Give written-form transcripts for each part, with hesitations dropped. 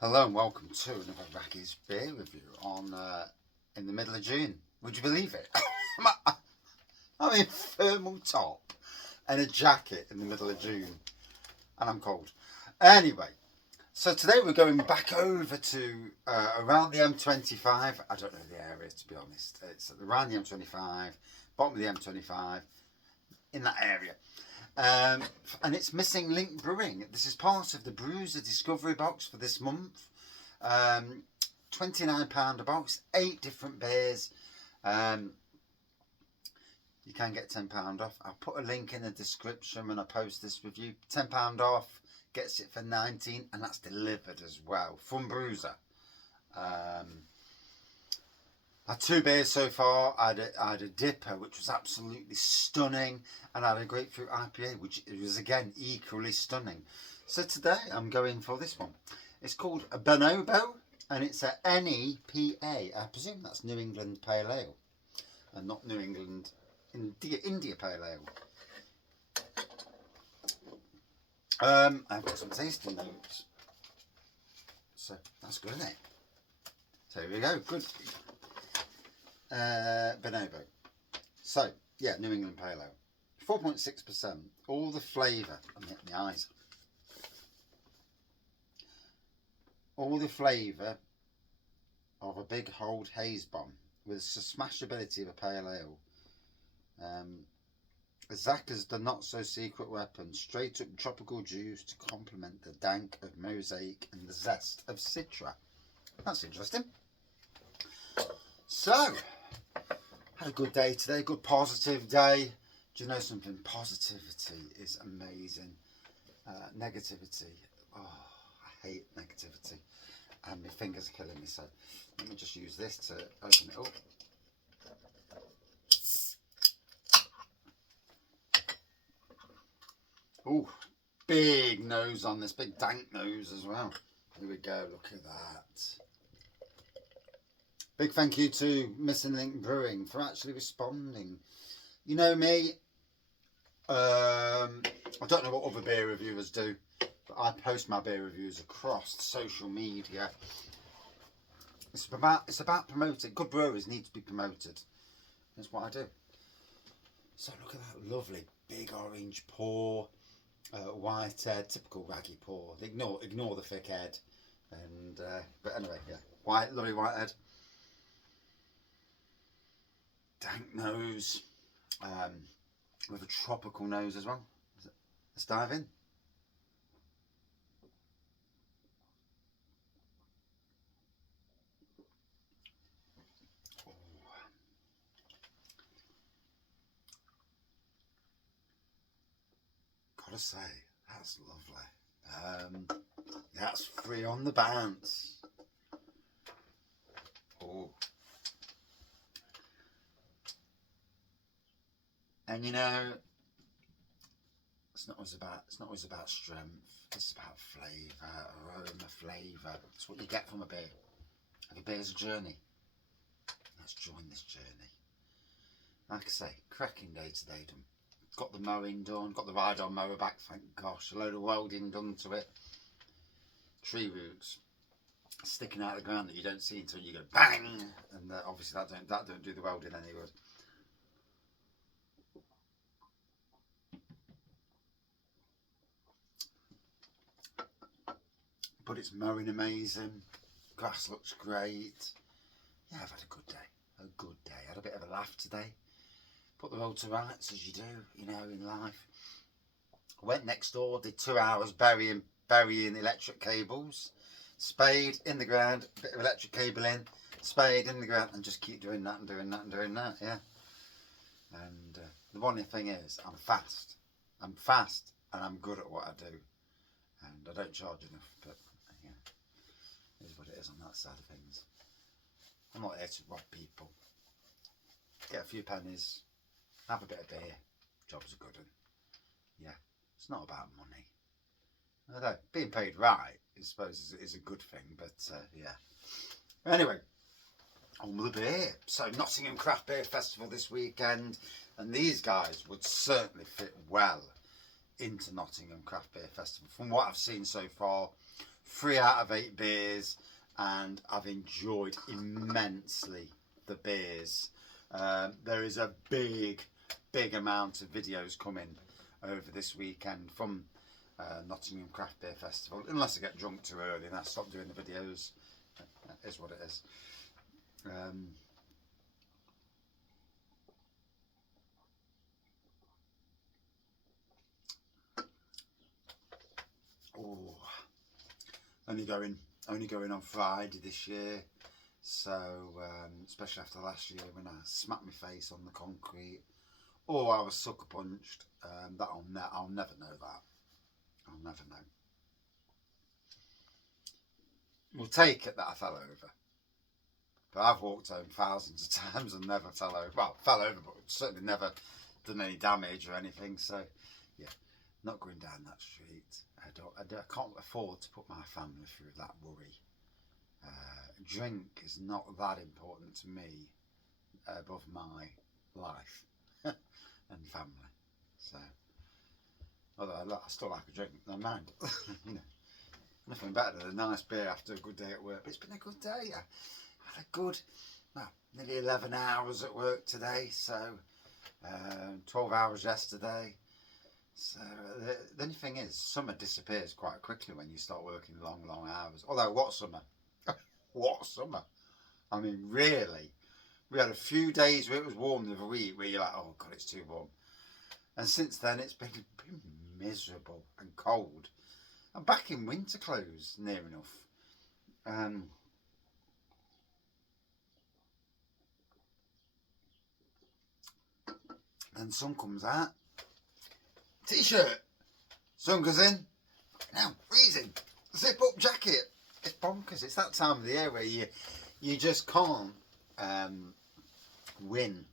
Hello and welcome to another Raggy's beer review on in the middle of June. Would you believe it? I'm in thermal top and a jacket in the middle of June, and I'm cold. Anyway, so today we're going back over to around the M25. I don't know the area, to be honest. It's around the M25, bottom of the M25, in that area. And it's Missing Link Brewing. This is part of the Brewser Discovery box for this month. £29 a box, 8 different beers. You can get £10 off. I'll put a link in the description when I post this review. £10 off, gets it for 19, and that's delivered as well from Brewser. I had 2 beers so far. I had a dipper, which was absolutely stunning, and I had a grapefruit IPA, which was again equally stunning. So today I'm going for this one. It's called a Bonobo, and it's a NEPA. I presume that's New England Pale Ale, and not New England India Pale Ale. I've got some tasting notes, so that's good, isn't it? So here we go. Good. Bonobo. So, yeah, New England Pale Ale. 4.6%. All the flavour. I'm hitting my eyes. All the flavour of a big hold haze bomb with the smashability of a pale ale. Zach is the not so secret weapon. Straight up tropical juice to complement the dank of mosaic and the zest of citra. That's interesting. So, had a good day today, good positive day. Do you know something? Positivity is amazing. Negativity, oh, I hate negativity. And my fingers are killing me, so let me just use this to open it up. Oh, big nose on this, big dank nose as well. Here we go, look at that. Big thank you to Missing Link Brewing for actually responding. You know me, I don't know what other beer reviewers do, but I post my beer reviews across social media. It's about promoting. Good brewers need to be promoted. That's what I do. So look at that lovely big orange pour, white head, typical raggy pour. Ignore the thick head, and but anyway, yeah, lovely white head. Dank nose, with a tropical nose as well. Let's dive in. Oh. Gotta say, that's lovely. That's free on the bounce. Oh. And you know, it's not always about strength. It's about flavour, aroma, flavour. It's what you get from a beer. Every beer's a journey. Let's join this journey. Like I say, cracking day today done. Got the mowing done, got the ride-on mower back, thank gosh. A load of welding done to it. Tree roots sticking out of the ground that you don't see until you go bang, and obviously that don't do the welding any good. But it's mowing amazing. Grass looks great. Yeah, I've had a good day. Had a bit of a laugh today. Put the road to rights as you do, you know, in life. I went next door, did 2 hours burying electric cables. Spade in the ground, bit of electric cable in, spade in the ground, and just keep doing that and doing that and doing that, yeah. And the one thing is, I'm fast, and I'm good at what I do. And I don't charge enough, but yeah, it is what it is on that side of things. I'm not here to rob people. Get a few pennies, have a bit of beer, job's a good one. Yeah, it's not about money. Although being paid right, I suppose, is a good thing, but yeah. Anyway, on with the beer. So Nottingham Craft Beer Festival this weekend, and these guys would certainly fit well into Nottingham Craft Beer Festival. From what I've seen so far, 3 out of 8 beers, and I've enjoyed immensely the beers. There is a big amount of videos coming over this weekend from Nottingham Craft Beer Festival, unless I get drunk too early and I stop doing the videos. It is what it is. Oh, only going on Friday this year, so especially after last year when I smacked my face on the concrete, or I was sucker punched. That I'll never know that. I'll never know. We'll take it that I fell over, but I've walked home thousands of times and never fell over. Well, fell over, but certainly never done any damage or anything. So, yeah, not going down that street. I can't afford to put my family through that worry. Drink is not that important to me above my life and family. So, although I still like a drink, never mind. You know, nothing better than a nice beer after a good day at work. But it's been a good day. I had a good, well, nearly 11 hours at work today. So, 12 hours yesterday. So the only thing is, summer disappears quite quickly when you start working long hours. Although, what summer? What summer? I mean, really. We had a few days where it was warm the other week where you're like, oh God, it's too warm. And since then, it's been miserable and cold. I'm back in winter clothes, near enough. And sun comes out. T-shirt. Sun goes in. Now, freezing. Zip up jacket. It's bonkers. It's that time of the year where you just can't win.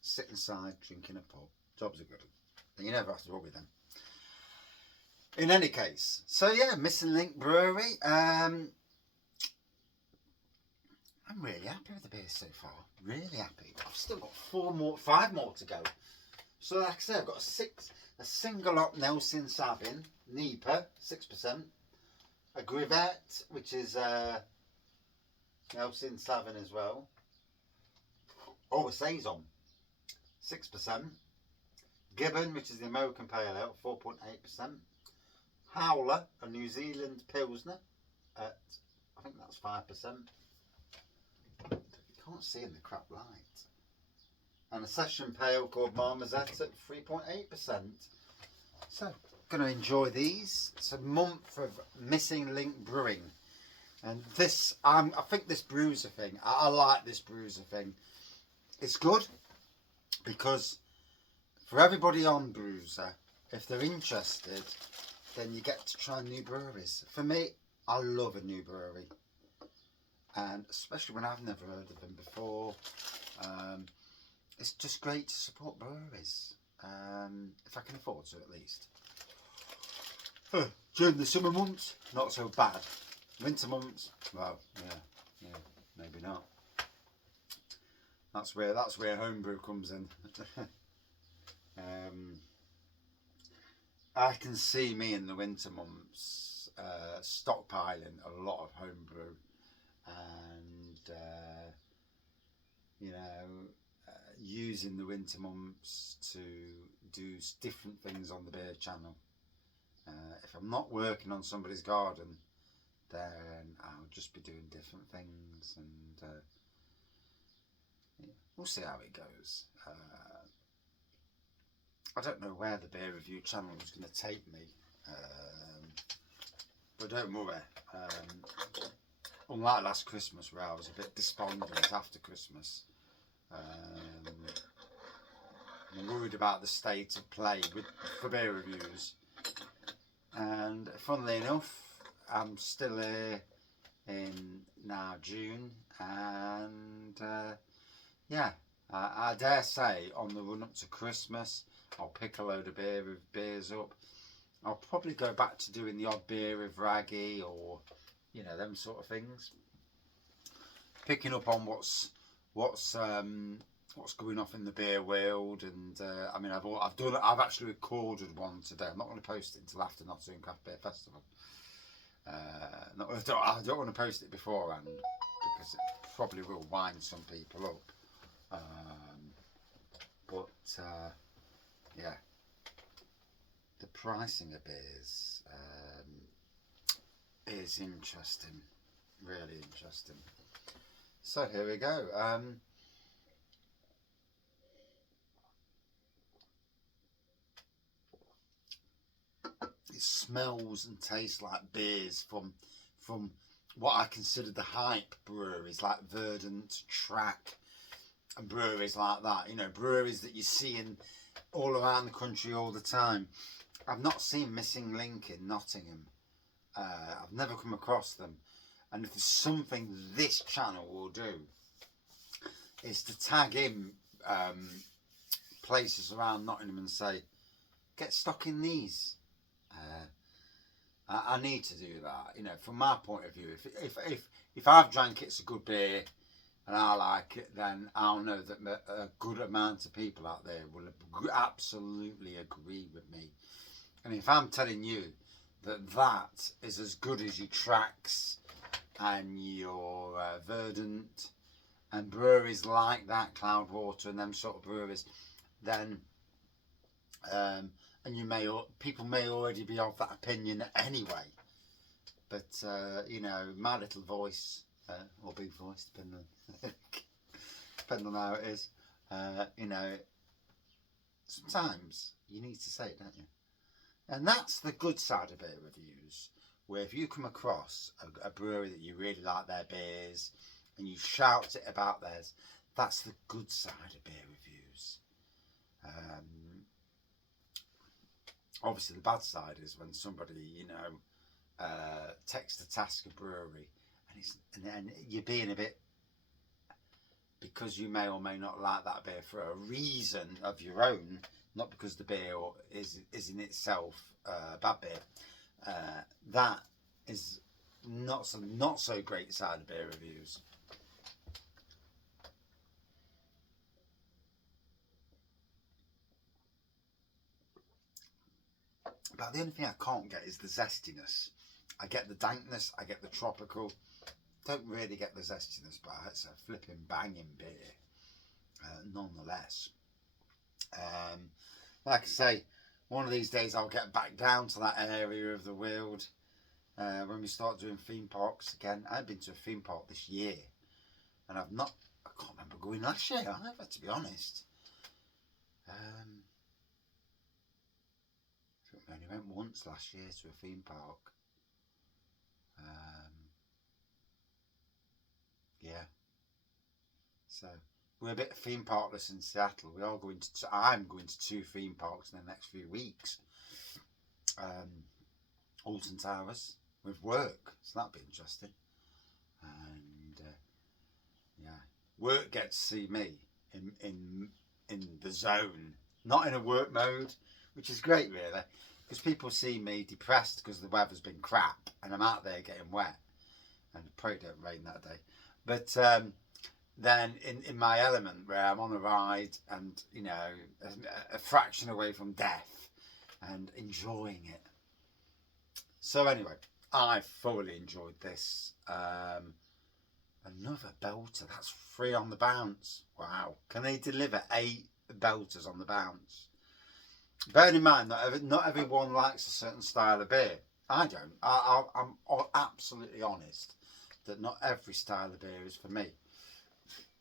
Sit inside drinking a pub. Jobs are good. And you never have to worry with them. In any case, so yeah, Missing Link Brewery. I'm really happy with the beer so far. Really happy. I've still got 5 more to go. So like I said, I've got a single hop Nelson Savin, NEPA, 6%. A Grivet, which is Nelson Savin as well. Oh, a Saison, 6%. Gibbon, which is the American Pale Ale, 4.8%. Howler, a New Zealand Pilsner, at, I think that's 5%. You can't see in the crap light. And a session pale called Marmozette at 3.8%. So, going to enjoy these. It's a month of Missing Link Brewing. And this, I think this Brewser thing, I like this Brewser thing. It's good because for everybody on Brewser, if they're interested, then you get to try new breweries. For me, I love a new brewery. And especially when I've never heard of them before. It's just great to support breweries, if I can afford to at least. During the summer months, not so bad. Winter months, well, yeah, maybe not. That's where homebrew comes in. I can see me in the winter months stockpiling a lot of homebrew, and you know, using the winter months to do different things on the beer channel. If I'm not working on somebody's garden, then I'll just be doing different things, and yeah, we'll see how it goes. I don't know where the beer review channel is going to take me, but don't worry. Unlike last Christmas, where I was a bit despondent after Christmas, I'm worried about the state of play for beer reviews. And funnily enough, I'm still here in now June, and yeah, I dare say on the run up to Christmas, I'll pick a load of beers up. I'll probably go back to doing the odd beer with Raggy, or you know, them sort of things. Picking up on what's what's going off in the beer world, and I mean, I've actually recorded one today. I'm not going to post it until after Nottingham Craft Beer Festival. I don't want to post it beforehand because it probably will wind some people up. Yeah, the pricing of beers is interesting, really interesting. So here we go. It smells and tastes like beers from what I consider the hype breweries like Verdant, Track, and breweries like that. You know, breweries that you see in all around the country all the time. I've not seen Missing Link in Nottingham. I've never come across them. And if there's something this channel will do, is to tag in places around Nottingham and say, get stock in these. I need to do that. You know, from my point of view, if I've drank it's a good beer and I like it, then I'll know that a good amount of people out there will absolutely agree with me. And if I'm telling you that that is as good as your Tracks and your Verdant and breweries like that, Cloudwater and them sort of breweries, then and people may already be of that opinion anyway, but you know, my little voice or big voice, depending on how it is, you know, sometimes you need to say it, don't you? And that's the good side of beer reviews, where if you come across a brewery that you really like their beers and you shout it about theirs, that's the good side of beer reviews. Obviously the bad side is when somebody, you know, takes to task a brewery and then you're being a bit, because you may or may not like that beer for a reason of your own, not because the beer is in itself a bad beer. That is not so great side of beer reviews. But the only thing I can't get is the zestiness. I get the dankness, I get the tropical. Don't really get the zestiness, but it's a flipping banging beer, nonetheless. Like I say, one of these days I'll get back down to that area of the world when we start doing theme parks again. I've been to a theme park this year, and I can't remember going last year either, to be honest. I only went once last year to a theme park. Yeah. So we're a bit theme parkless in Seattle. I'm going to 2 theme parks in the next few weeks. Alton Towers with work, so that'll be interesting. And yeah, work gets to see me in the zone, not in a work mode, which is great really, because people see me depressed because the weather's been crap and I'm out there getting wet, and probably don't rain that day, but then in my element where I'm on a ride and, you know, a fraction away from death and enjoying it. So anyway, I thoroughly enjoyed this. Another belter, that's 3 on the bounce. Wow, can they deliver 8 belters on the bounce? Bearing in mind that not everyone likes a certain style of beer. I don't. I'm absolutely honest that not every style of beer is for me.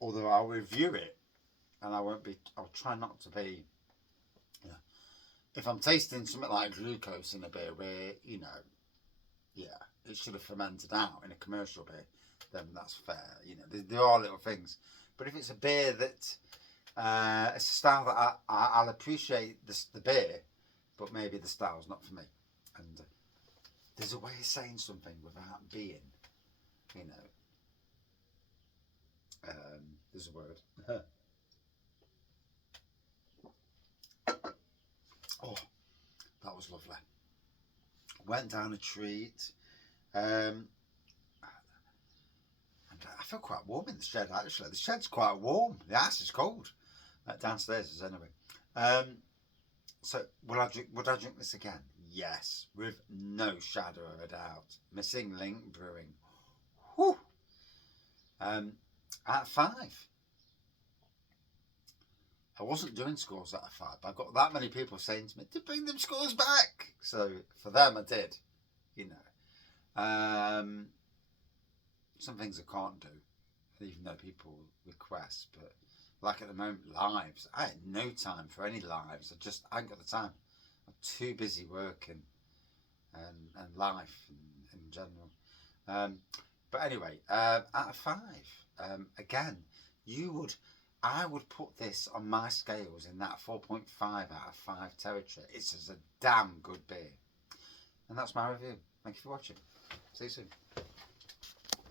Although I'll review it, and I'll try not to be, you know, if I'm tasting something like glucose in a beer where, you know, yeah, it should have fermented out in a commercial beer, then that's fair. You know, there are little things. But if it's a beer that, it's a style that I'll appreciate the beer, but maybe the style's not for me. And there's a way of saying something without being, you know, there's a word. Oh, that was lovely. Went down a treat, and I feel quite warm in the shed, actually. The shed's quite warm. The house is cold. Downstairs is anyway. So would I drink this again? Yes, with no shadow of a doubt. Missing Link Brewing. Whew. Out of 5. I wasn't doing scores out of 5, but I got that many people saying to me to bring them scores back. So for them, I did. You know, some things I can't do, even though people request. But like at the moment, lives. I had no time for any lives. I ain't got the time. I'm too busy working and life in general. But anyway, out of 5, again, I would put this on my scales in that 4.5 out of 5 territory. It's just a damn good beer. And that's my review. Thank you for watching. See you soon.